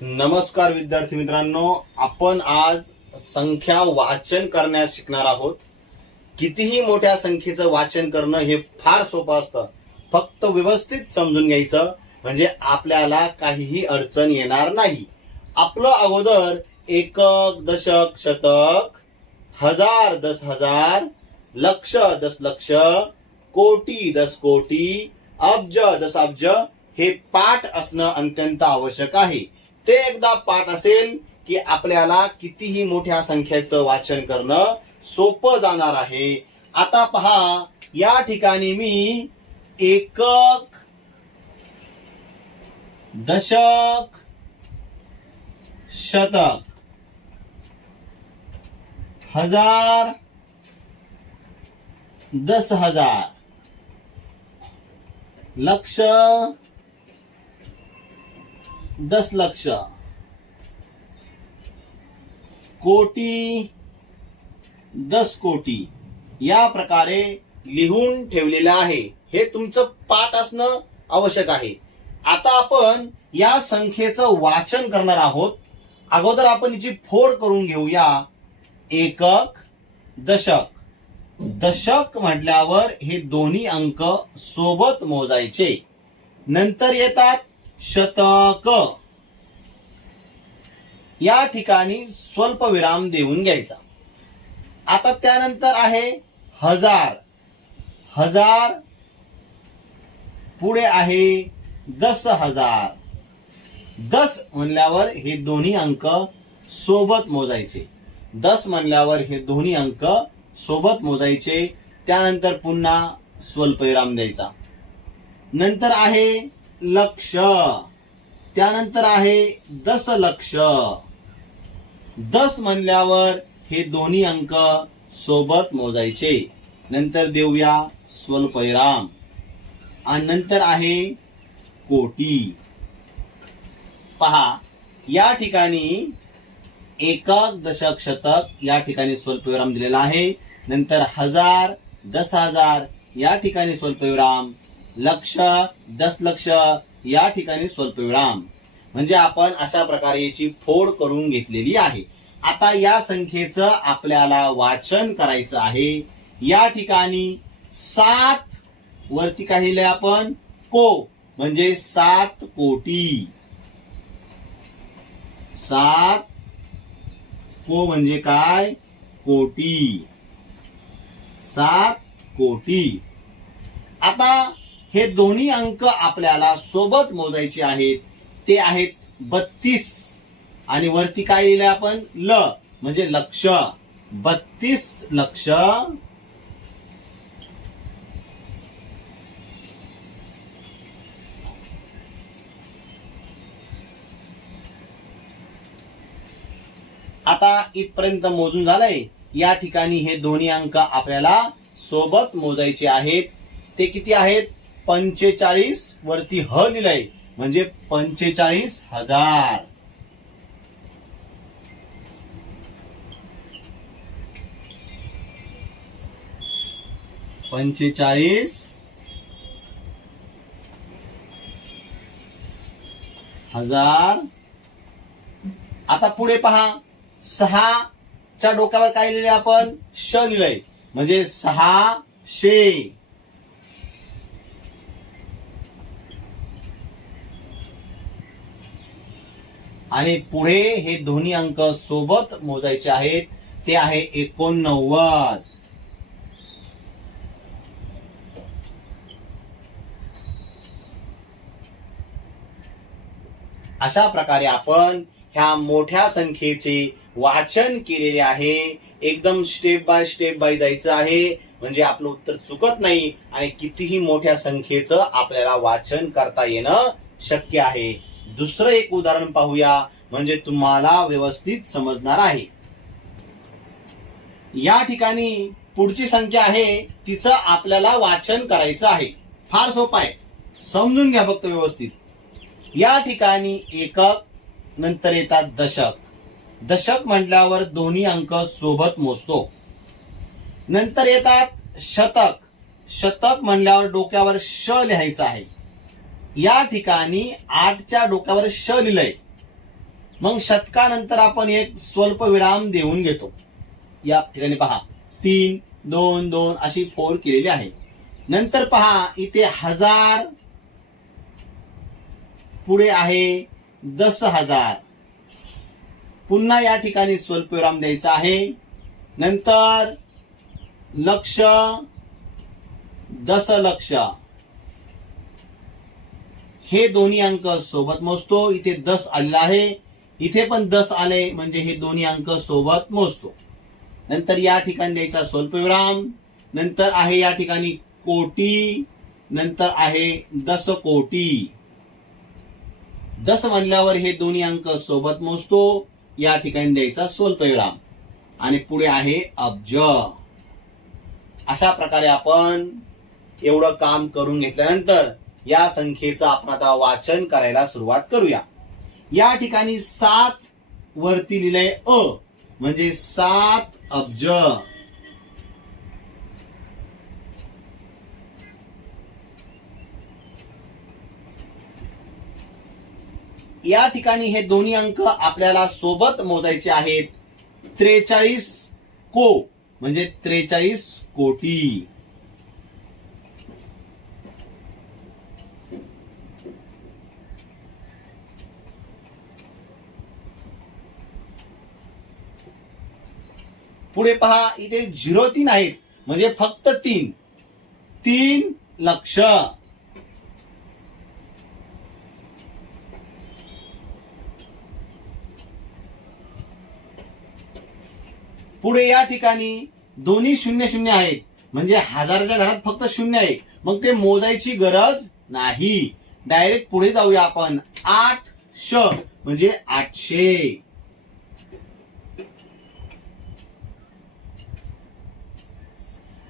नमस्कार विद्यार्थी मित्रांनो आपण आज संख्या वाचन करण्यास शिकणार आहोत. कितीही मोठ्या संख्येचं वाचन करणं हे फार सोपं असतं. फक्त व्यवस्थित समजून घ्यायचं म्हणजे आपल्याला काहीही अडचण येणार नाही. आपलं अगोदर एकक दशक शतक हजार दस हजार लक्ष दस लक्ष कोटी दस कोटी अब्ज दस अब्ज हे पाठ असणं अत्यंत आवश्यक आहे. ते एकदा पाठ असेल की आपल्याला कितीही मोठ्या संख्येचं वाचन करणं सोपं जाणार आहे. आता पहा या ठिकाणी मी एकक दशक शतक हजार दस हजार लक्ष दस लक्ष. कोटी दस कोटी. या प्रकारे लिहून ठेवलेलं आहे. हे तुमचं पाठ असणं आवश्यक आहे. आता आपण या संख्येचं वाचन करणार आहोत. अगोदर आपण हिची फोड करून घेऊया. एकक दशक. दशक म्हटल्यावर हे दोन्ही अंक सोबत मोजायचे. नंतर येतात शतक. या ठिकाणी स्वल्प विराम देऊन घ्यायचा. आता त्यानंतर आहे हजार. हजार पुढे आहे दस हजार. दस म्हणल्यावर हे दोन्ही अंक सोबत मोजायचे. दस म्हणल्यावर हे दोन्ही अंक सोबत मोजायचे. त्यानंतर पुन्हा स्वल्पविराम द्यायचा. नंतर आहे लक्ष. त्यानंतर आहे दशलक्ष दस म्हणल्यावर हे दोन्ही अंक सोबत मोजायचे. नंतर देऊया स्वल्पविराम. आणि नंतर आहे कोटी. पहा या ठिकाणी एकक दशक शतक या ठिकाणी स्वल्पविराम दिलेला आहे. नंतर हजार दस हजार या ठिकाणी स्वल्पविराम. लक्ष दस लक्ष या ठिकाणी स्वल्पविराम. म्हणजे आपण अशा प्रकारे याची फोड करून घेतलेली आहे. आता या संख्येचं आपल्याला वाचन करायचं आहे. या ठिकाणी सात वरती काय आपण. को म्हणजे सात कोटी. सात को म्हणजे काय? कोटी. सात कोटी. आता हे दोन्ही अंक आपल्याला सोबत मोजायचे आहेत. ते आहेत बत्तीस. आणि वरती काय लिहिलंय आपण? ल. म्हणजे लक्ष. बत्तीस लक्ष. आता इथपर्यंत मोजून झालंय. या ठिकाणी हे दोन्ही अंक आपल्याला सोबत मोजायचे आहेत. ते किती आहेत? पंचेचाळीस वरती ह लिहिलंय. म्हणजे पंचेचाळीस हजार. पंचेचाळीस. हजार. आता पुढे पहा. सहा च्या डोक्यावर काय लिहिले आपण? श लिहिलंय. म्हणजे सहा आणि पुढे हे दोन्ही अंक सोबत मोजायचे आहेत ते आहे एकोणनव्वद. अशा प्रकारे आपण ह्या मोठ्या संख्येचे वाचन केलेले आहे. एकदम स्टेप बाय स्टेप बाय जायचं आहे. म्हणजे आपलं उत्तर चुकत नाही आणि कितीही मोठ्या संख्येचं आपल्याला वाचन करता येणं शक्य आहे. दुसरं एक उदाहरण पाहूया म्हणजे तुम्हाला व्यवस्थित समजणार आहे. या ठिकाणी पुढची संख्या आहे तिचं आपल्याला वाचन करायचं आहे. फार सोपं आहे. समजून घ्या फक्त व्यवस्थित. या ठिकाणी एकक नंतर येतात दशक. दशक म्हटल्यावर दोन्ही अंक सोबत मोजतो. नंतर येतात शतक. शतक म्हणल्यावर डोक्यावर श लिहायचं आहे. या ठिकाणी आठच्या डोक्यावर श लिहिलंय. मग शतकानंतर आपण एक स्वल्प विराम देऊन घेतो. या ठिकाणी पहा. तीन दोन दोन अशी फोर केलेली आहे. नंतर पहा इथे हजार. पुढे आहे दस हजार. पुन्हा या ठिकाणी स्वल्पविराम द्यायचा आहे. नंतर लक्ष. दशलक्ष हे दोन्ही अंक सोबत मोजतो. इथे दस आलेला आहे. इथे पण दस आले म्हणजे हे दोन्ही अंक सोबत मोजतो. नंतर या ठिकाणी द्यायचा स्वल्पविराम. नंतर आहे या ठिकाणी कोटी. नंतर आहे दस कोटी. दस म्हणल्यावर हे दोन्ही अंक सोबत मोजतो. या ठिकाणी द्यायचा स्वल्पविराम. आणि पुढे आहे अब्ज. अशा प्रकारे आपण एवढं काम करून घेतल्यानंतर या संख्येचं आपण आता वाचन करायला सुरुवात करूया. या ठिकाणी सात वरती लिहिलंय अ म्हणजे सात अब्ज. या ठिकाणी हे दोन्ही अंक आपल्याला सोबत मोजायचे आहेत. त्रेचाळीस को म्हणजे त्रेचाळीस कोटी. पुढे पहा इथे झिरो तीन आहेत. म्हणजे फक्त तीन. तीन लक्ष. पुढे या ठिकाणी दोन्ही शून्य शून्य आहेत. म्हणजे हजाराच्या घरात फक्त शून्य आहे. मग ते मोजायची गरज नाही. डायरेक्ट पुढे जाऊया आपण. आठ श म्हणजे आठशे.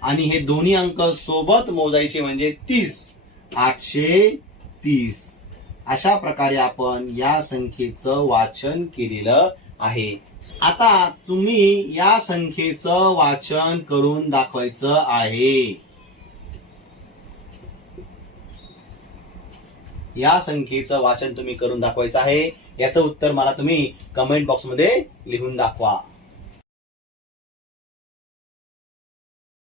आणि हे दोन्ही अंक सोबत मोजायचे म्हणजे तीस. आठशे तीस. अशा प्रकारे आपण या संख्येचं वाचन केलेलं आहे. आता तुम्ही या संख्येचं वाचन करून दाखवायचं आहे. या संख्येचं वाचन तुम्ही करून दाखवायचं आहे. याचं उत्तर मला तुम्ही कमेंट बॉक्समध्ये लिहून दाखवा.